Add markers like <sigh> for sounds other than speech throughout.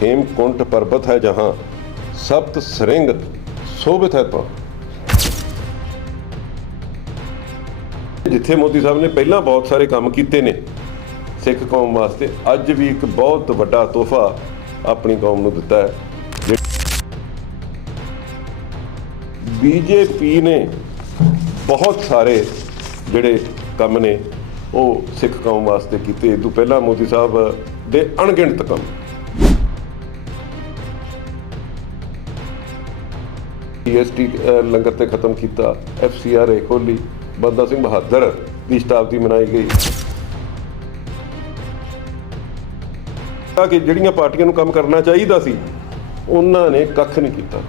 हेमकुंट पर्वत है जहां सप्त श्रृंग शोभित है तो ਜਿੱਥੇ ਮੋਦੀ ਸਾਹਿਬ ਨੇ ਪਹਿਲਾਂ ਬਹੁਤ ਸਾਰੇ ਕੰਮ ਕੀਤੇ ਨੇ ਸਿੱਖ ਕੌਮ ਵਾਸਤੇ ਅੱਜ ਵੀ ਇੱਕ ਬਹੁਤ ਵੱਡਾ ਤੋਹਫਾ ਆਪਣੀ ਕੌਮ ਨੂੰ ਦਿੱਤਾ ਹੈ ਬੀਜੇਪੀ ਨੇ ਬਹੁਤ ਸਾਰੇ ਜਿਹੜੇ ਕੰਮ ਨੇ ਉਹ ਸਿੱਖ ਕੌਮ ਵਾਸਤੇ ਕੀਤੇ ਇਹ ਤੋਂ ਪਹਿਲਾਂ ਮੋਦੀ ਸਾਹਿਬ ਦੇ ਅਣਗਿਣਤ ਕੰਮ ਜੀਐਸਟੀ ਲੰਗਰ ਤੇ ਖਤਮ ਕੀਤਾ। ਐਫਸੀਆਰ ਖੋਲੀ ਬੰਦਾ ਸਿੰਘ ਬਹਾਦਰ ਦੀ ਸ਼ਤਾਬਦੀ ਮਨਾਈ ਗਈ। ਤਾਂ ਕਿ ਜਿਹੜੀਆਂ ਪਾਰਟੀਆਂ ਨੂੰ ਕੰਮ ਕਰਨਾ ਚਾਹੀਦਾ ਸੀ, ਉਹਨਾਂ ਨੇ ਕੱਖ ਨਹੀਂ ਕੀਤਾ।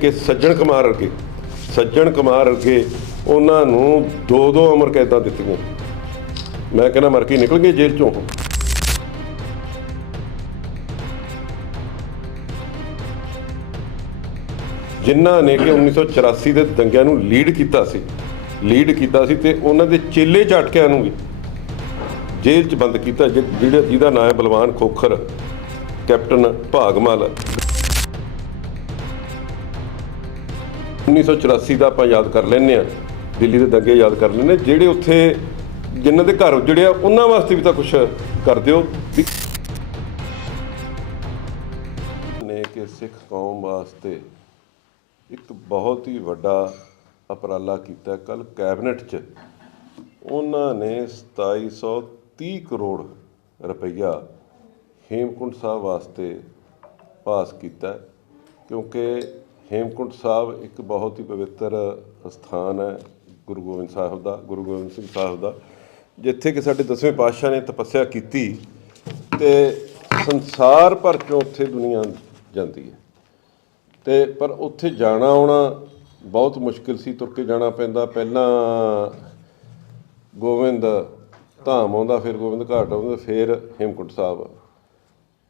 ਕਿ ਸੱਜਣ ਕੁਮਾਰ ਵਰਗੇ ਸੱਜਣ ਕੁਮਾਰ ਵਰਗੇ ਉਹਨਾਂ ਨੂੰ ਦੋ ਦੋ ਅਮਰ ਕੈਦਾਂ ਦਿੱਤੀਆਂ। ਮੈਂ ਕਹਿੰਦਾ, ਮਰ ਕੇ ਨਿਕਲ ਗਏ ਜੇਲ੍ਹ ਚੋਂ। ਜਿਨ੍ਹਾਂ ਨੇ ਕਿ 1984 ਦੇ ਦੰਗਿਆਂ ਨੂੰ ਲੀਡ ਕੀਤਾ ਸੀ ਲੀਡ ਕੀਤਾ ਸੀ ਤੇ ਉਹਨਾਂ ਦੇ ਚੇਲੇ ਝਟਕਿਆਂ ਨੂੰ ਵੀ ਜੇਲ੍ਹ 'ਚ ਬੰਦ ਕੀਤਾ ਜਿਹੜਾ, ਜਿਹਦਾ ਨਾਮ ਹੈ ਬਲਵਾਨ ਖੋਖਰ, ਕੈਪਟਨ ਭਾਗਮਲ 1984 ਦਾ ਆਪਾਂ ਯਾਦ ਕਰ ਲੈਂਦੇ ਆ ਦਿੱਲੀ ਦੇ ਦੰਗੇ ਯਾਦ ਕਰ ਲੈਂਦੇ ਹਾਂ। ਜਿਹੜੇ ਉੱਥੇ ਜਿਨ੍ਹਾਂ ਦੇ ਘਰ ਉਜੜਿਆ ਉਹਨਾਂ ਵਾਸਤੇ ਵੀ ਤਾਂ ਕੁਝ ਕਰ ਦਿਓ ਨੇ ਕਿ ਸਿੱਖ ਕੌਮ ਵਾਸਤੇ ਇੱਕ ਬਹੁਤ ਹੀ ਵੱਡਾ ਉਪਰਾਲਾ ਕੀਤਾ ਕੱਲ ਕੈਬਨਿਟ 'ਚ। ਉਹਨਾਂ ਨੇ 2730 ਕਰੋੜ ਰੁਪਈਆ ਹੇਮਕੁੰਟ ਸਾਹਿਬ ਵਾਸਤੇ ਪਾਸ ਕੀਤਾ, ਕਿਉਂਕਿ ਹੇਮਕੁੰਟ ਸਾਹਿਬ ਇੱਕ ਬਹੁਤ ਹੀ ਪਵਿੱਤਰ ਸਥਾਨ ਹੈ ਗੁਰੂ ਗੋਬਿੰਦ ਸਾਹਿਬ ਦਾ, ਗੁਰੂ ਗੋਬਿੰਦ ਸਿੰਘ ਸਾਹਿਬ ਦਾ। ਜਿੱਥੇ ਕਿ ਸਾਡੇ ਦਸਵੇਂ ਪਾਤਸ਼ਾਹ ਨੇ ਤਪੱਸਿਆ ਕੀਤੀ ਤੇ ਸੰਸਾਰ ਭਰ ਚੋਂ ਉੱਥੇ ਦੁਨੀਆ ਜਾਂਦੀ ਹੈ। ਤੇ ਪਰ ਉੱਥੇ ਜਾਣਾ ਆਉਣਾ ਬਹੁਤ ਮੁਸ਼ਕਿਲ ਸੀ, ਤੁਰ ਕੇ ਜਾਣਾ ਪੈਂਦਾ। ਪਹਿਲਾਂ ਗੋਬਿੰਦ ਧਾਮ ਆਉਂਦਾ, ਫਿਰ ਗੋਬਿੰਦ ਘਾਟ ਆਉਂਦਾ, ਫਿਰ ਹੇਮਕੁੰਟ ਸਾਹਿਬ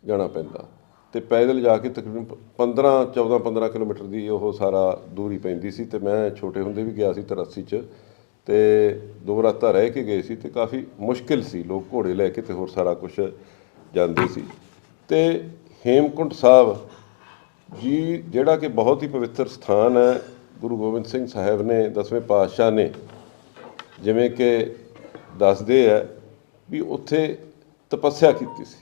ਜਾਣਾ ਪੈਂਦਾ। ਤੇ ਪੈਦਲ ਜਾ ਕੇ ਤਕਰੀਬਨ 15 14 15 ਕਿਲੋਮੀਟਰ ਦੀ ਉਹ ਸਾਰਾ ਦੂਰੀ ਪੈਂਦੀ ਸੀ ਤੇ ਮੈਂ ਛੋਟੇ ਹੁੰਦੇ ਵੀ ਗਿਆ ਸੀ 83 ਚ ਤੇ ਦੋ ਰਾਤਾਂ ਰਹਿ ਕੇ ਗਏ ਸੀ ਤੇ ਕਾਫੀ ਮੁਸ਼ਕਿਲ ਸੀ। ਲੋਕ ਘੋੜੇ ਲੈ ਕੇ ਤੇ ਹੋਰ ਸਾਰਾ ਕੁਝ ਜਾਂਦੇ ਸੀ। ਤੇ ਹੇਮਕੁੰਟ ਸਾਹਿਬ ਜੀ, ਜਿਹੜਾ ਕਿ ਬਹੁਤ ਹੀ ਪਵਿੱਤਰ ਸਥਾਨ ਹੈ, ਗੁਰੂ ਗੋਬਿੰਦ ਸਿੰਘ ਸਾਹਿਬ ਨੇ, ਦਸਵੇਂ ਪਾਤਸ਼ਾਹ ਨੇ ਜਿਵੇਂ ਕਿ ਦੱਸਦੇ ਹੈ ਵੀ ਉੱਥੇ ਤਪੱਸਿਆ ਕੀਤੀ ਸੀ।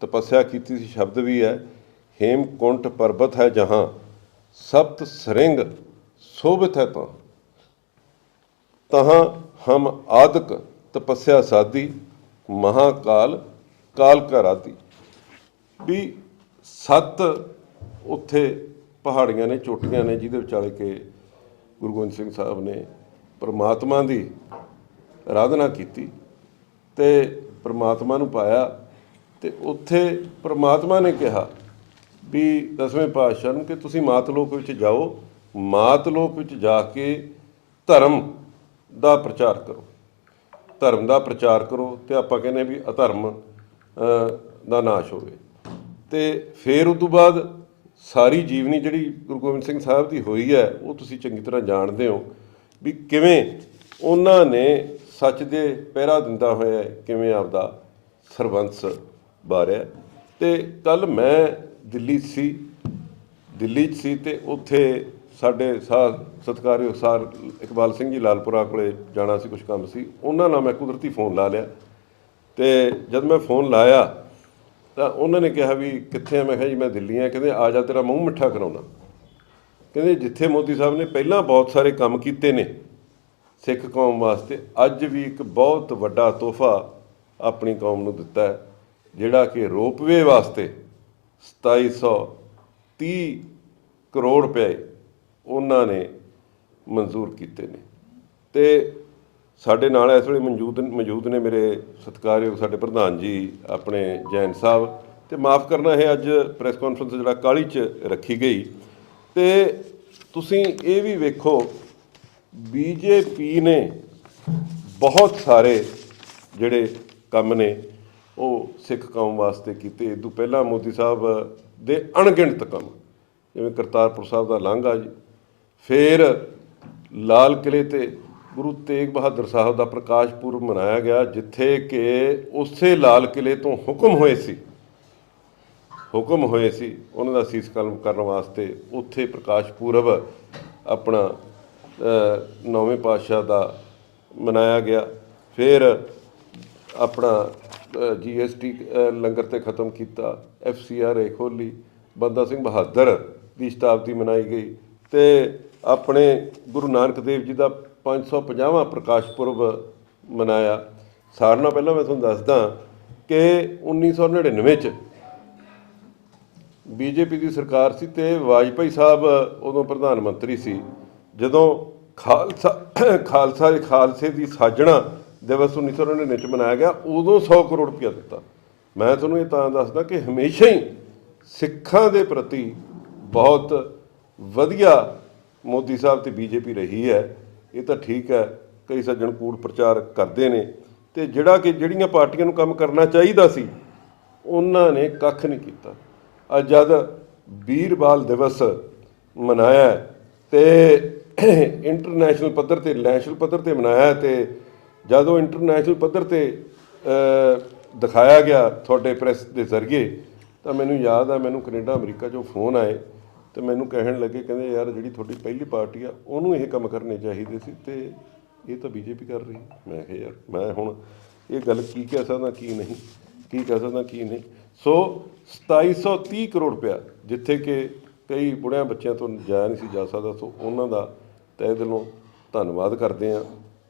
ਤਪੱਸਿਆ ਕੀਤੀ ਸੀ ਸ਼ਬਦ ਵੀ ਹੈ, ਹੇਮਕੁੰਟ ਪਰਬਤ ਹੈ ਜਹਾਂ, ਸਪਤ ਸ੍ਰਿੰਗ ਸ਼ੋਭਿਤ ਹੈ ਤਾਂ। ਤਹਾਂ ਹਮ ਆਦਿਕ ਤਪੱਸਿਆ ਸਾਧੀ, ਮਹਾਕਾਲ ਕਾਲ ਕਰਾਦੀ ਵੀ ਸੱਤ ਉੱਥੇ ਪਹਾੜੀਆਂ ਨੇ, ਚੋਟੀਆਂ ਨੇ, ਜਿਹਦੇ ਵਿਚਾਲੇ ਕੇ ਗੁਰੂ ਗੋਬਿੰਦ ਸਿੰਘ ਸਾਹਿਬ ਨੇ ਪਰਮਾਤਮਾ ਦੀ ਆਰਾਧਨਾ ਕੀਤੀ ਤੇ ਪਰਮਾਤਮਾ ਨੂੰ ਪਾਇਆ ਤੇ ਉੱਥੇ ਪਰਮਾਤਮਾ ਨੇ ਕਿਹਾ ਵੀ ਦਸਵੇਂ ਪਾਤਸ਼ਾਹ ਨੂੰ ਕਿ ਤੁਸੀਂ ਮਾਤ ਲੋਕ ਵਿੱਚ ਜਾਓ, ਮਾਤ ਲੋਕ ਵਿੱਚ ਜਾ ਕੇ ਧਰਮ ਦਾ ਪ੍ਰਚਾਰ ਕਰੋ। ਧਰਮ ਦਾ ਪ੍ਰਚਾਰ ਕਰੋ ਤੇ ਆਪਾਂ ਕਹਿੰਦੇ ਵੀ ਅਧਰਮ ਦਾ ਨਾਸ਼ ਹੋਵੇ। ਤੇ ਫਿਰ ਉਸ ਤੋਂ ਬਾਅਦ ਸਾਰੀ ਜੀਵਨੀ ਜਿਹੜੀ ਗੁਰੂ ਗੋਬਿੰਦ ਸਿੰਘ ਸਾਹਿਬ ਦੀ ਹੋਈ ਹੈ, ਉਹ ਤੁਸੀਂ ਚੰਗੀ ਤਰ੍ਹਾਂ ਜਾਣਦੇ ਹੋ ਵੀ ਕਿਵੇਂ ਉਹਨਾਂ ਨੇ ਸੱਚ ਦੇ ਪਹਿਰਾ ਦਿੰਦਾ ਹੋਇਆ ਕਿਵੇਂ ਆਪਦਾ ਸਰਬੰਸ ਬਾਰਿਆ। ਤੇ ਕੱਲ ਮੈਂ ਦਿੱਲੀ 'ਚ ਸੀ, ਦਿੱਲੀ 'ਚ ਸੀ ਤੇ ਉੱਥੇ ਸਾਡੇ ਸਾਹ ਸਤਿਕਾਰਯੋਗ ਸਰ ਇਕਬਾਲ ਸਿੰਘ ਜੀ ਲਾਲਪੁਰਾ ਕੋਲੇ ਜਾਣਾ ਸੀ ਕੁਝ ਕੰਮ ਸੀ। ਉਹਨਾਂ ਨਾਲ ਮੈਂ ਕੁਦਰਤੀ ਫੋਨ ਲਾ ਲਿਆ। ਤੇ ਜਦ ਮੈਂ ਫੋਨ ਲਾਇਆ ਤਾਂ ਉਹਨਾਂ ਨੇ ਕਿਹਾ ਵੀ ਕਿੱਥੇ ਆ? ਮੈਂ ਕਿਹਾ ਜੀ, ਮੈਂ ਦਿੱਲੀ ਆ। ਕਹਿੰਦੇ, ਆ ਜਾ, ਤੇਰਾ ਮੂੰਹ ਮਿੱਠਾ ਕਰਾਉਣਾ ਕਹਿੰਦੇ, ਜਿੱਥੇ ਮੋਦੀ ਸਾਹਿਬ ਨੇ ਪਹਿਲਾਂ ਬਹੁਤ ਸਾਰੇ ਕੰਮ ਕੀਤੇ ਨੇ ਸਿੱਖ ਕੌਮ ਵਾਸਤੇ, ਅੱਜ ਵੀ ਇੱਕ ਬਹੁਤ ਵੱਡਾ ਤੋਹਫਾ ਆਪਣੀ ਕੌਮ ਨੂੰ ਦਿੱਤਾ ਹੈ, ਜਿਹੜਾ ਕਿ ਰੋਪਵੇ ਵਾਸਤੇ 2730 ਕਰੋੜ ਰੁਪਏ ਉਹਨਾਂ ਨੇ ਮਨਜ਼ੂਰ ਕੀਤੇ ਨੇ। ਤੇ ਸਾਡੇ ਨਾਲ ਇਸ ਵੇਲੇ ਮੌਜੂਦ ਮੌਜੂਦ ਨੇ ਮੇਰੇ ਸਤਿਕਾਰਯੋਗ ਸਾਡੇ ਪ੍ਰਧਾਨ ਜੀ, ਆਪਣੇ ਜੈਨ ਸਾਹਿਬ। ਤੇ ਮਾਫ ਕਰਨਾ ਹੈ ਅੱਜ ਪ੍ਰੈਸ ਕਾਨਫਰੰਸ ਜਿਹੜਾ ਕਾਲੀ ਚ ਰੱਖੀ ਗਈ। ਤੇ ਤੁਸੀਂ ਇਹ ਵੀ ਵੇਖੋ ਬੀਜੇਪੀ ਨੇ ਬਹੁਤ ਸਾਰੇ ਜਿਹੜੇ ਕੰਮ ਨੇ, ਉਹ ਸਿੱਖ ਕੌਮ ਵਾਸਤੇ ਕੀਤੇ। ਇਹ ਤੋਂ ਪਹਿਲਾਂ ਮੋਦੀ ਸਾਹਿਬ ਦੇ ਅਣਗਿਣਤ ਕੰਮ, ਜਿਵੇਂ ਕਰਤਾਰਪੁਰ ਸਾਹਿਬ ਦਾ ਲਾਂਘਾ ਜੀ, ਫਿਰ ਲਾਲ ਕਿਲੇ ਤੇ ਗੁਰੂ ਤੇਗ ਬਹਾਦਰ ਸਾਹਿਬ ਦਾ ਪ੍ਰਕਾਸ਼ ਪੁਰਬ ਮਨਾਇਆ ਗਿਆ, ਜਿੱਥੇ ਕਿ ਉਸੇ ਲਾਲ ਕਿਲੇ ਤੋਂ ਹੁਕਮ ਹੋਏ ਸੀ। ਹੁਕਮ ਹੋਏ ਸੀ, ਉਹਨਾਂ ਦਾ ਸੀਸ ਕਲਮ ਕਰਨ ਵਾਸਤੇ ਉੱਥੇ ਪ੍ਰਕਾਸ਼ ਪੁਰਬ ਆਪਣਾ ਨੌਵੇਂ ਪਾਤਸ਼ਾਹ ਦਾ ਮਨਾਇਆ ਗਿਆ। ਫਿਰ ਆਪਣਾ ਜੀਐਸਟੀ ਲੰਗਰ ਤੇ ਖਤਮ ਕੀਤਾ ਐਫਸੀਆਰ ਖੋਲੀ ਬੰਦਾ ਸਿੰਘ ਬਹਾਦਰ ਦੀ ਸ਼ਤਾਬਦੀ ਮਨਾਈ ਗਈ ਤੇ ਆਪਣੇ ਗੁਰੂ ਨਾਨਕ ਦੇਵ ਜੀ ਦਾ 550ਵਾਂ ਪ੍ਰਕਾਸ਼ ਪੁਰਬ ਮਨਾਇਆ। ਸਾਰਿਆਂ ਨਾਲੋਂ ਪਹਿਲਾਂ ਮੈਂ ਤੁਹਾਨੂੰ ਦੱਸਦਾ ਕਿ 1999 ਚ ਬੀਜੇਪੀ ਦੀ ਸਰਕਾਰ ਸੀ ਤੇ ਵਾਜਪਾਈ ਸਾਹਿਬ ਉਦੋਂ ਪ੍ਰਧਾਨ ਮੰਤਰੀ ਸੀ। ਜਦੋਂ ਖਾਲਸਾ <coughs> ਖਾਲਸਾ ਖਾਲਸੇ ਦੀ ਸਾਜਣਾ ਦਿਵਸ 1999 ਚ ਮਨਾਇਆ ਗਿਆ, ਉਦੋਂ 100 ਕਰੋੜ ਰੁਪਇਆ ਦਿੱਤਾ। ਮੈਂ ਤੁਹਾਨੂੰ ਇਹ ਤਾਂ ਦੱਸਦਾ ਕਿ ਹਮੇਸ਼ਾ ਹੀ ਸਿੱਖਾਂ ਦੇ ਪ੍ਰਤੀ ਬਹੁਤ ਵਧੀਆ ਮੋਦੀ ਸਾਹਿਬ ਤੇ ਬੀਜੇਪੀ ਰਹੀ ਹੈ। ਇਹ ਤਾਂ ਠੀਕ ਹੈ, ਕਈ ਸੱਜਣ ਕੂੜ ਪ੍ਰਚਾਰ ਕਰਦੇ ਨੇ ਤੇ ਜਿਹੜਾ ਕਿ ਜਿਹੜੀਆਂ ਪਾਰਟੀਆਂ ਨੂੰ ਕੰਮ ਕਰਨਾ ਚਾਹੀਦਾ ਸੀ, ਉਹਨਾਂ ਨੇ ਕੱਖ ਨਹੀਂ ਕੀਤਾ। ਅੱਜ ਜਦ ਵੀਰਬਾਲ ਦਿਵਸ ਮਨਾਇਆ ਹੈ ਤੇ ਇੰਟਰਨੈਸ਼ਨਲ ਪੱਧਰ ਤੇ, ਨੈਸ਼ਨਲ ਪੱਧਰ ਤੇ ਮਨਾਇਆ ਹੈ ਤੇ ਜਦੋਂ ਇੰਟਰਨੈਸ਼ਨਲ ਪੱਧਰ ਤੇ ਦਿਖਾਇਆ ਗਿਆ ਤੁਹਾਡੇ ਪ੍ਰੈਸ ਦੇ ਜ਼ਰੀਏ, ਤਾਂ ਮੈਨੂੰ ਯਾਦ ਆ ਮੈਨੂੰ ਕੈਨੇਡਾ, ਅਮਰੀਕਾ ਚੋਂ ਫੋਨ ਆਏ ਤੇ ਮੈਨੂੰ ਕਹਿਣ ਲੱਗੇ, ਕਹਿੰਦੇ ਯਾਰ ਜਿਹੜੀ ਤੁਹਾਡੀ ਪਹਿਲੀ ਪਾਰਟੀ ਆ, ਉਹਨੂੰ ਇਹ ਕੰਮ ਕਰਨੇ ਚਾਹੀਦੇ ਸੀ ਤੇ ਇਹ ਤਾਂ ਬੀਜੇਪੀ ਕਰ ਰਹੀ ਮੈਂ ਕਿਹਾ ਯਾਰ, ਮੈਂ ਹੁਣ ਇਹ ਗੱਲ ਕੀ ਕਹਿ ਸਕਦਾ, ਕੀ ਨਹੀਂ? ਕੀ ਕਹਿ ਸਕਦਾ, ਕੀ ਨਹੀਂ? ਸੋ 2730 ਕਰੋੜ ਰੁਪਇਆ, ਜਿੱਥੇ ਕਿ ਕਈ ਬੁੜਿਆਂ ਬੱਚਿਆਂ ਤੋਂ ਜਾਇਆ ਨਹੀਂ ਸੀ ਜਾ ਸਕਦਾ, ਸੋ ਉਹਨਾਂ ਦਾ ਤਹਿ ਦਿਲੋਂ ਧੰਨਵਾਦ ਕਰਦੇ ਆ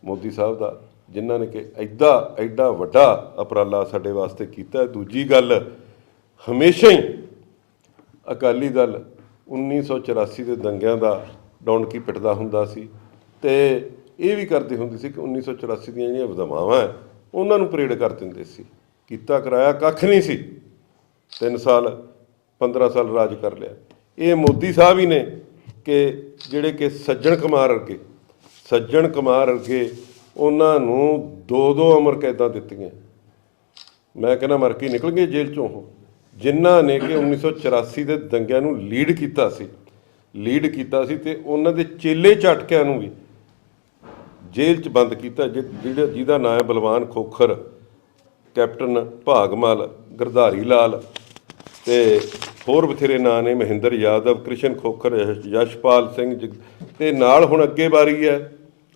ਮੋਦੀ ਸਾਹਿਬ ਦਾ, ਜਿਨ੍ਹਾਂ ਨੇ ਕਿ ਐਡਾ ਐਡਾ ਵੱਡਾ ਉਪਰਾਲਾ ਸਾਡੇ ਵਾਸਤੇ ਕੀਤਾ। ਦੂਜੀ ਗੱਲ, ਹਮੇਸ਼ਾ ਹੀ ਅਕਾਲੀ ਦਲ 1984 ਦੇ ਦੰਗਿਆਂ ਦਾ ਡੌਂਕੀ ਪਿੱਟਦਾ ਹੁੰਦਾ ਸੀ ਤੇ ਇਹ ਵੀ ਕਰਦੀ ਹੁੰਦੀ ਸੀ ਕਿ 1984 ਦੀਆਂ ਜਿਹੜੀਆਂ ਵਿਦਵਾਵਾਂ ਹੈ, ਉਹਨਾਂ ਨੂੰ ਪਰੇਡ ਕਰ ਦਿੰਦੇ ਸੀ। ਕੀਤਾ ਕਰਾਇਆ ਕੱਖ ਨਹੀਂ ਸੀ। 3 ਸਾਲ 15 ਸਾਲ ਰਾਜ ਕਰ ਲਿਆ। ਇਹ ਮੋਦੀ ਸਾਹਿਬ ਹੀ ਨੇ ਕਿ ਜਿਹੜੇ ਕਿ ਸੱਜਣ ਕੁਮਾਰ ਅਰਗੇ ਸੱਜਣ ਕੁਮਾਰ ਅਰਗੇ ਉਹਨਾਂ ਨੂੰ ਦੋ ਦੋ ਅਮਰ ਕੈਦਾਂ ਦਿੱਤੀਆਂ। ਮੈਂ ਕਹਿੰਦਾ ਮਰ ਕੇ ਨਿਕਲ ਗਏ ਜੇਲ੍ਹ ਚੋਂ ਉਹ। ਜਿਨ੍ਹਾਂ ਨੇ ਕਿ 1984 ਦੇ ਦੰਗਿਆਂ ਨੂੰ ਲੀਡ ਕੀਤਾ ਸੀ ਲੀਡ ਕੀਤਾ ਸੀ ਤੇ ਉਹਨਾਂ ਦੇ ਚੇਲੇ ਝਟਕਿਆਂ ਨੂੰ ਵੀ ਜੇਲ੍ਹ 'ਚ ਬੰਦ ਕੀਤਾ, ਜਿ- ਜਿਹੜਾ, ਜਿਹਦਾ ਨਾਮ ਹੈ ਬਲਵਾਨ ਖੋਖਰ, ਕੈਪਟਨ ਭਾਗਮਲ ਗਰਧਾਰੀ ਲਾਲ ਤੇ ਹੋਰ ਬਥੇਰੇ ਨਾਂ ਨੇ, ਮਹਿੰਦਰ ਯਾਦਵ, ਕ੍ਰਿਸ਼ਨ ਖੋਖਰ, ਯਸ਼- ਯਸ਼ਪਾਲ ਸਿੰਘ ਜਗ- ਤੇ ਨਾਲ ਹੁਣ ਅੱਗੇ ਵਾਰੀ ਹੈ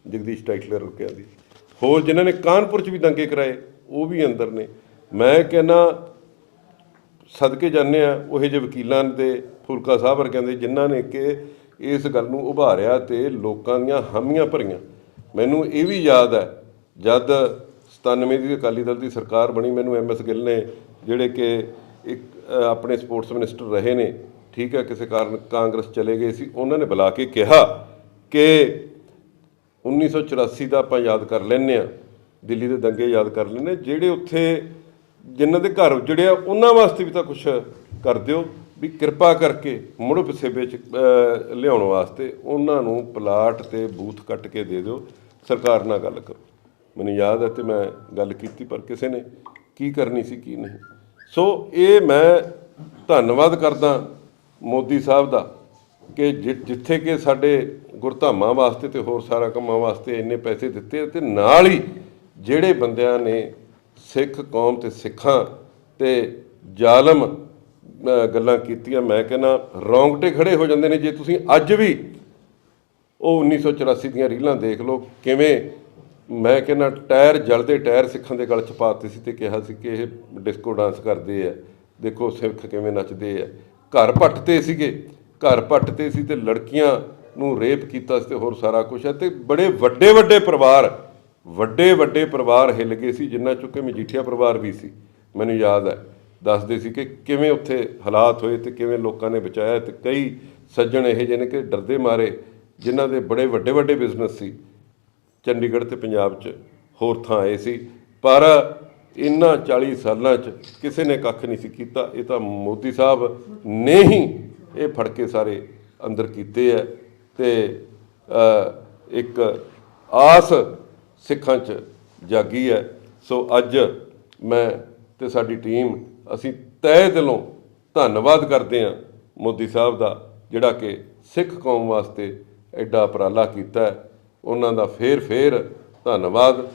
ਜਗਦੀਸ਼ ਟਾਈਟਲਰ ਰੁਕਿਆ ਦੀ। ਹੋਰ ਜਿਨ੍ਹਾਂ ਨੇ ਕਾਨਪੁਰ 'ਚ ਵੀ ਦੰਗੇ ਕਰਾਏ, ਉਹ ਵੀ ਅੰਦਰ ਨੇ। ਮੈਂ ਕਹਿੰਦਾ ਸਦਕੇ ਜਾਂਦੇ ਆ, ਉਹੇ ਜਿਹੇ ਵਕੀਲਾਂ ਦੇ ਫੁਲਕਾ ਸਾਹਿਬ ਵਰਗਿਆਂ ਦੇ ਜਿਨ੍ਹਾਂ ਨੇ ਕਿ ਇਸ ਗੱਲ ਨੂੰ ਉਭਾਰਿਆ ਤੇ ਲੋਕਾਂ ਦੀਆਂ ਹਾਮੀਆਂ ਭਰੀਆਂ ਮੈਨੂੰ ਇਹ ਵੀ ਯਾਦ ਹੈ, ਜਦ 97 ਦੀ ਅਕਾਲੀ ਦਲ ਦੀ ਸਰਕਾਰ ਬਣੀ, ਮੈਨੂੰ ਐਮਐਸ ਗਿੱਲ ਨੇ ਜਿਹੜੇ ਕਿ ਇੱਕ ਆਪਣੇ ਸਪੋਰਟਸ ਮਿਨਿਸਟਰ ਰਹੇ ਨੇ, ਠੀਕ ਹੈ, ਕਿਸੇ ਕਾਰਨ ਕਾਂਗਰਸ ਚਲੇ ਗਏ ਸੀ, ਉਹਨਾਂ ਨੇ ਬੁਲਾ ਕੇ ਕਿਹਾ ਕਿ 1984 ਦਾ ਆਪਾਂ ਯਾਦ ਕਰ ਲੈਂਦੇ ਆ ਦਿੱਲੀ ਦੇ ਦੰਗੇ ਯਾਦ ਕਰ ਲੈਂਦੇ ਹਾਂ। ਜਿਹੜੇ ਉੱਥੇ ਜਿਨ੍ਹਾਂ ਦੇ ਘਰ ਉਜੜਿਆ ਉਹਨਾਂ ਵਾਸਤੇ ਵੀ ਤਾਂ ਕੁਝ ਕਰ ਦਿਓ ਵੀ ਕਿਰਪਾ ਕਰਕੇ ਮੁੜ ਪਿੱਛੇ ਵਿੱਚ ਅਹ, ਲਿਆਉਣ ਵਾਸਤੇ ਉਹਨਾਂ ਨੂੰ ਪਲਾਟ ਤੇ ਬੂਥ ਕੱਟ ਕੇ ਦੇ ਦਿਓ। ਸਰਕਾਰ ਨਾਲ ਗੱਲ ਕਰੋ। ਮੈਨੂੰ ਯਾਦ ਹੈ ਤੇ ਮੈਂ ਗੱਲ ਕੀਤੀ ਪਰ ਕਿਸੇ ਨੇ ਕੀ ਕਰਨੀ ਸੀ ਕੀ ਨਹੀਂ। ਸੋ ਇਹ ਮੈਂ ਧੰਨਵਾਦ ਕਰਦਾ ਮੋਦੀ ਸਾਹਿਬ ਦਾ ਕਿ ਜਿੱਥੇ ਕਿ ਸਾਡੇ ਗੁਰਧਾਮਾਂ ਵਾਸਤੇ ਤੇ ਹੋਰ ਸਾਰਾ ਕੰਮਾਂ ਵਾਸਤੇ ਇੰਨੇ ਪੈਸੇ ਦਿੱਤੇ ਆ ਤੇ ਨਾਲ ਹੀ ਜਿਹੜੇ ਬੰਦਿਆਂ ਨੇ ਸਿੱਖ ਕੌਮ ਤੇ ਸਿੱਖਾਂ ਤੇ ਜ਼ਾਲਮ ਗੱਲਾਂ ਕੀਤੀਆਂ। ਮੈਂ ਕਹਿੰਦਾ, ਰੌਂਗਟੇ ਖੜੇ ਹੋ ਜਾਂਦੇ ਨੇ। ਜੇ ਤੁਸੀਂ ਅੱਜ ਵੀ ਉਹ 1984 ਦੀਆਂ ਰੀਲਾਂ ਦੇਖ ਲਓ, ਕਿਵੇਂ ਮੈਂ ਕਹਿੰਦਾ, ਟਾਇਰ ਜਲਦੇ, ਟਾਇਰ ਸਿੱਖਾਂ ਦੇ ਗਲ ਚ ਪਾਤੇ ਸੀ ਤੇ ਕਿਹਾ ਸੀ ਕਿ ਇਹ ਡਿਸਕੋ ਡਾਂਸ ਕਰਦੇ ਆ। ਦੇਖੋ ਸਿੱਖ ਕਿਵੇਂ ਨੱਚਦੇ ਆ। ਘਰ ਪੱਟਤੇ ਸੀਗੇ। ਘਰ ਪੱਟਤੇ ਸੀ ਤੇ ਲੜਕੀਆਂ ਨੂੰ ਰੇਪ ਕੀਤਾ ਸੀ ਤੇ ਹੋਰ ਸਾਰਾ ਕੁਝ ਹੈ ਤੇ ਬੜੇ ਵੱਡੇ ਵੱਡੇ ਪਰਿਵਾਰ ਵੱਡੇ ਵੱਡੇ ਪਰਿਵਾਰ ਹਿੱਲ ਗਏ ਸੀ, ਜਿੰਨਾ ਚੁੱਕੇ ਮਜੀਠੀਆ ਪਰਿਵਾਰ ਵੀ ਸੀ। ਮੈਨੂੰ ਯਾਦ ਹੈ, ਦੱਸਦੇ ਸੀ ਕਿ ਕਿਵੇਂ ਉੱਥੇ ਹਾਲਾਤ ਹੋਏ ਤੇ ਕਿਵੇਂ ਲੋਕਾਂ ਨੇ ਬਚਾਇਆ ਤੇ ਕਈ ਸੱਜਣ ਇਹ ਜਿਹੇ ਨੇ ਕਿ ਡਰਦੇ ਮਾਰੇ, ਜਿਨ੍ਹਾਂ ਦੇ ਬੜੇ ਵੱਡੇ ਵੱਡੇ ਬਿਜ਼ਨਸ ਸੀ। ਚੰਡੀਗੜ੍ਹ ਤੇ ਪੰਜਾਬ 'ਚ ਹੋਰ ਥਾਂ ਆਏ ਸੀ, ਪਰ ਇਹਨਾਂ 40 ਸਾਲਾਂ 'ਚ ਕਿਸੇ ਨੇ ਕੱਖ ਨਹੀਂ ਸੀ ਕੀਤਾ। ਇਹ ਤਾਂ ਮੋਦੀ ਸਾਹਿਬ ਨੇ ਹੀ ਇਹ ਫੜ ਕੇ ਸਾਰੇ ਅੰਦਰ ਕੀਤੇ ਐ ਤੇ ਇੱਕ ਆਸ ਸਿੱਖਾਂ 'ਚ ਜਾਗੀ ਹੈ। ਸੋ ਅੱਜ ਮੈਂ ਤੇ ਸਾਡੀ ਟੀਮ ਅਸੀਂ ਤਹਿ ਦਿਲੋਂ ਧੰਨਵਾਦ ਕਰਦੇ ਹਾਂ ਮੋਦੀ ਸਾਹਿਬ ਦਾ ਜਿਹੜਾ ਕਿ ਸਿੱਖ ਕੌਮ ਵਾਸਤੇ ਐਡਾ ਉਪਰਾਲਾ ਕੀਤਾ ਉਹਨਾਂ ਦਾ ਫੇਰ ਫੇਰ ਧੰਨਵਾਦ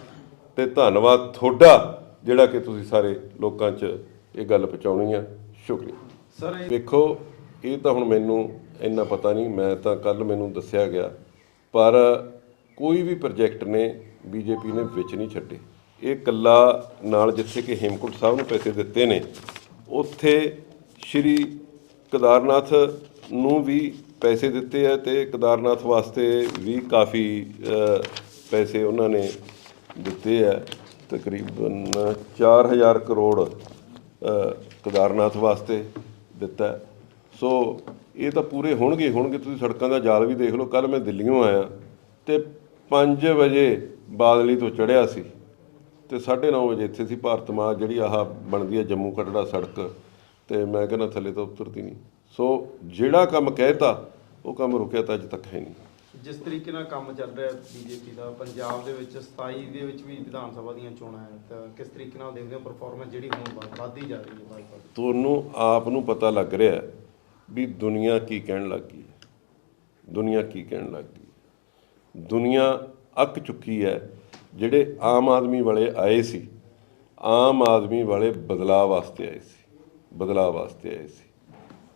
ਤੇ ਧੰਨਵਾਦ ਤੁਹਾਡਾ ਜਿਹੜਾ ਕਿ ਤੁਸੀਂ ਸਾਰੇ ਲੋਕਾਂ 'ਚ ਇਹ ਗੱਲ ਪਹੁੰਚਾਉਣੀ ਆ। ਸ਼ੁਕਰੀਆ। ਸਰ ਵੇਖੋ ਇਹ ਤਾਂ ਹੁਣ ਮੈਨੂੰ ਇੰਨਾ ਪਤਾ ਨਹੀਂ ਮੈਂ ਤਾਂ ਕੱਲ ਮੈਨੂੰ ਦੱਸਿਆ ਗਿਆ ਪਰ ਕੋਈ ਵੀ ਪ੍ਰੋਜੈਕਟ ਨੇ ਬੀਜੇਪੀ ਨੇ ਵਿੱਚ ਨਹੀਂ ਛੱਡੇ। ਇਹ ਕੱਲਾ ਨਾਲ ਜਿੱਥੇ ਕਿ ਹੇਮਕੁੰਟ ਸਾਹਿਬ ਨੂੰ ਪੈਸੇ ਦਿੱਤੇ ਨੇ ਉੱਥੇ ਸ਼੍ਰੀ ਕੇਦਾਰਨਾਥ ਨੂੰ ਵੀ ਪੈਸੇ ਦਿੱਤੇ ਆ ਤੇ ਕੇਦਾਰਨਾਥ ਵਾਸਤੇ ਵੀ ਕਾਫੀ ਪੈਸੇ ਉਹਨਾਂ ਨੇ ਦਿੱਤੇ ਆ। ਤਕਰੀਬਨ 4000 ਕਰੋੜ ਅ, ਕੇਦਾਰਨਾਥ ਵਾਸਤੇ ਦਿੱਤਾ। ਸੋ ਇਹ ਤਾਂ ਪੂਰੇ ਹੋਣਗੇ ਹੋਣਗੇ। ਤੁਸੀਂ ਸੜਕਾਂ ਦਾ ਜਾਲ ਵੀ ਦੇਖ ਲਓ। ਕੱਲ ਮੈਂ ਦਿੱਲੀੋਂ ਆਇਆ ਤੇ 5 ਵਜੇ ਬਾਦਲੀ ਤੋਂ ਚੜਿਆ ਸੀ ਤੇ 9:30 ਵਜੇ ਇੱਥੇ ਸੀ ਭਾਰਤ ਮਾਂ ਜਿਹੜੀ ਆਹ ਬਣਦੀ ਹੈ ਜੰਮੂ ਕਟੜਾ ਸੜਕ ਤੇ ਮੈਂ ਕਹਿੰਦਾ ਥੱਲੇ ਤਾਂ ਉਤਰਦੀ ਨਹੀਂ। ਸੋ ਜਿਹੜਾ ਕੰਮ ਕਹਿਤਾ ਉਹ ਕੰਮ ਰੁਕਿਆ ਤਾਂ ਅੱਜ ਤੱਕ ਹੈ ਨਹੀਂ। ਜਿਸ ਤਰੀਕੇ ਨਾਲ ਕੰਮ ਚੱਲ ਰਿਹਾ ਬੀਜੇਪੀ ਦਾ ਪੰਜਾਬ ਦੇ ਵਿੱਚ 27 ਦੇ ਵਿੱਚ ਵੀ ਵਿਧਾਨ ਸਭਾ ਦੀਆਂ ਚੋਣਾਂ ਹੈ ਤਾਂ ਕਿਸ ਤਰੀਕੇ ਨਾਲ ਦੇਖਦੇ ਹੋ ਪਰਫਾਰਮੈਂਸ ਜਿਹੜੀ ਹੁਣ ਵਧ- ਵੱਧਦੀ ਜਾ ਰਹੀ ਹੈ ਭਾਜਪਾ ਦੀ? ਤੁਹਾਨੂੰ ਆਪ ਨੂੰ ਪਤਾ ਲੱਗ ਰਿਹਾ ਵੀ ਦੁਨੀਆ ਕੀ ਕਹਿਣ ਲੱਗ ਗਈ ਹੈ। ਦੁਨੀਆ ਕੀ ਕਹਿਣ ਲੱਗ ਗਈ। ਦੁਨੀਆ ਅੱਕ ਚੁੱਕੀ ਹੈ, ਜਿਹੜੇ ਆਮ ਆਦਮੀ ਵਾਲੇ ਆਏ ਸੀ, ਆਮ ਆਦਮੀ ਵਾਲੇ ਬਦਲਾਅ ਵਾਸਤੇ ਆਏ ਸੀ, ਬਦਲਾਅ ਵਾਸਤੇ ਆਏ ਸੀ।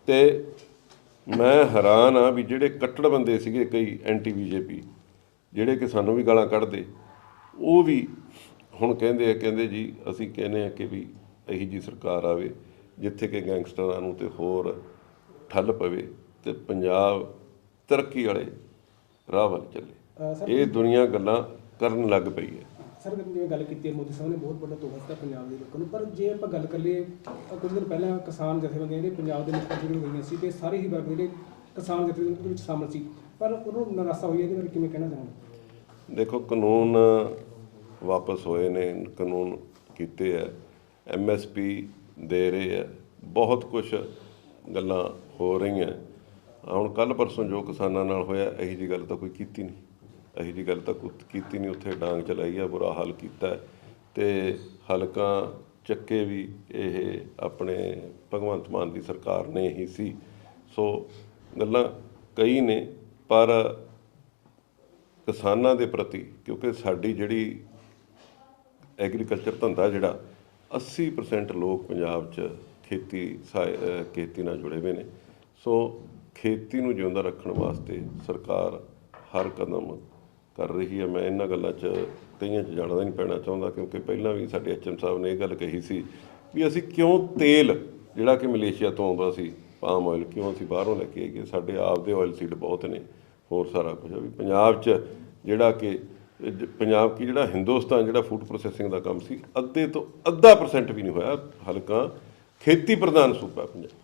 ਤੇ ਮੈਂ ਹੈਰਾਨ ਆ ਵੀ ਜਿਹੜੇ ਕੱਟੜ ਬੰਦੇ ਸੀਗੇ ਕਈ ਐਂਟੀ ਬੀਜੇਪੀ ਜਿਹੜੇ ਕਿ ਸਾਨੂੰ ਵੀ ਗਾਲਾਂ ਕੱਢਦੇ, ਉਹ ਵੀ ਹੁਣ ਕਹਿੰਦੇ ਆ, ਕਹਿੰਦੇ ਜੀ, ਅਸੀਂ ਕਹਿੰਦੇ ਆ ਕਿ ਵੀ ਇਹੀ ਜੀ ਸਰਕਾਰ ਆਵੇ, ਜਿੱਥੇ ਕਿ ਗੈਂਗਸਟਰਾਂ ਨੂੰ ਤੇ ਹੋਰ ਠੱਲ ਪਵੇ ਤੇ ਪੰਜਾਬ ਤਰੱਕੀ ਵਾਲੇ ਰਾਹ ਵੱਲ ਚੱਲੇ। ਇਹ ਦੁਨੀਆ ਗੱਲਾਂ ਕਰਨ ਲੱਗ ਪਈ ਹੈ। ਸਰ ਜਿਵੇਂ ਗੱਲ ਕੀਤੀ ਹੈ ਮੋਦੀ ਸਾਹਿਬ ਨੇ ਬਹੁਤ ਵੱਡਾ ਤੋਹਫਾ ਦਿੱਤਾ ਪੰਜਾਬ ਦੇ ਲੋਕਾਂ ਨੂੰ। ਪਰ ਜੇ ਆਪਾਂ ਗੱਲ ਕਰੀਏ ਤਾਂ ਕੁਝ ਦਿਨ ਪਹਿਲਾਂ ਕਿਸਾਨ ਜਥੇਬੰਦੀਆਂ ਜਿਹੜੇ ਪੰਜਾਬ ਦੇ ਮੁੱਖ ਮੰਤਰੀ ਹੋਈਆਂ ਸੀ ਤੇ ਸਾਰੇ ਹੀ ਵਰਗ ਜਿਹੜੇ ਕਿਸਾਨ ਜਥੇਬੰਦੀਆਂ ਦੇ ਵਿੱਚ ਸ਼ਾਮਲ ਸੀ। ਪਰ ਉਹਨੂੰ ਨਿਰਾਸ਼ਾ ਹੋਈ ਇਹਦੇ ਬਾਰੇ ਕਿਵੇਂ ਕਹਿਣਾ ਚਾਹੁੰਦੇ ਦੇਖੋ ਕਾਨੂੰਨ ਵਾਪਸ ਹੋਏ ਨੇ ਕਾਨੂੰਨ ਕੀਤੇ ਆ ਐਮਐਸਪੀ ਦੇ ਰਹੇ ਆ ਬਹੁਤ ਕੁਝ ਗੱਲਾਂ ਹੋ ਰਹੀਆਂ। ਹੁਣ ਕੱਲ ਪਰਸੋਂ ਜੋ ਕਿਸਾਨਾਂ ਨਾਲ ਹੋਇਆ ਇਹੀ ਜੀ ਗੱਲ ਤਾਂ ਕੋਈ ਕੀਤੀ ਨਹੀਂ। ਇਹੋ ਜੀ ਗੱਲ ਤਾਂ ਕੋਈ ਕੀਤੀ ਨਹੀਂ ਉੱਥੇ ਡਾਂਗ ਚਲਾਈ ਆ, ਬੁਰਾ ਹਾਲ ਕੀਤਾ। ਹੈ ਤੇ ਹਲਕਾ ਚੱਕੇ ਵੀ ਇਹ ਆਪਣੇ ਭਗਵੰਤ ਮਾਨ ਦੀ ਸਰਕਾਰ ਨੇ ਹੀ ਸੀ। ਸੋ ਗੱਲਾਂ ਕਈ ਨੇ, ਪਰ ਕਿਸਾਨਾਂ ਦੇ ਪ੍ਰਤੀ, ਕਿਉਂਕਿ ਸਾਡੀ ਜਿਹੜੀ ਐਗਰੀਕਲਚਰ ਧੰਦਾ ਜਿਹੜਾ 80% ਲੋਕ ਪੰਜਾਬ 'ਚ ਖੇਤੀ ਸਹਾਇ- ਖੇਤੀ ਨਾਲ ਜੁੜੇ ਹੋਏ ਨੇ। ਸੋ ਖੇਤੀ ਨੂੰ ਜਿਉਂਦਾ ਰੱਖਣ ਵਾਸਤੇ ਸਰਕਾਰ ਹਰ ਕਦਮ ਕਰ ਰਹੀ ਹੈ। ਮੈਂ ਇਹਨਾਂ ਗੱਲਾਂ 'ਚ ਕਈਆਂ 'ਚ ਜਾਣਾ ਨਹੀਂ ਪੈਣਾ ਚਾਹੁੰਦਾ, ਕਿਉਂਕਿ ਪਹਿਲਾਂ ਵੀ ਸਾਡੇ ਐਚਐਮ ਸਾਹਿਬ ਨੇ ਇਹ ਗੱਲ ਕਹੀ ਸੀ ਵੀ ਅਸੀਂ ਕਿਉਂ ਤੇਲ, ਜਿਹੜਾ ਕਿ ਮਲੇਸ਼ੀਆ ਤੋਂ ਆਉਂਦਾ ਸੀ, ਪਾਮ ਆਇਲ ਕਿਉਂ ਅਸੀਂ ਬਾਹਰੋਂ ਲੈ ਕੇ ਆਈਏ? ਸਾਡੇ ਆਪ ਦੇ ਆਇਲ ਸੀਡ ਬਹੁਤ ਨੇ, ਹੋਰ ਸਾਰਾ ਕੁਝ ਵੀ ਪੰਜਾਬ 'ਚ ਜਿਹੜਾ ਕਿ, ਪੰਜਾਬ ਕੀ ਜਿਹੜਾ ਹਿੰਦੁਸਤਾਨ ਜਿਹੜਾ ਫੂਡ ਪ੍ਰੋਸੈਸਿੰਗ ਦਾ ਕੰਮ ਸੀ, ਅੱਧੇ ਤੋਂ ਅੱਧਾ ਪਰਸੈਂਟ ਵੀ ਨਹੀਂ ਹੋਇਆ। ਹਲਕਾ ਖੇਤੀ ਪ੍ਰਧਾਨ ਸੂਬਾ ਪੰਜਾਬ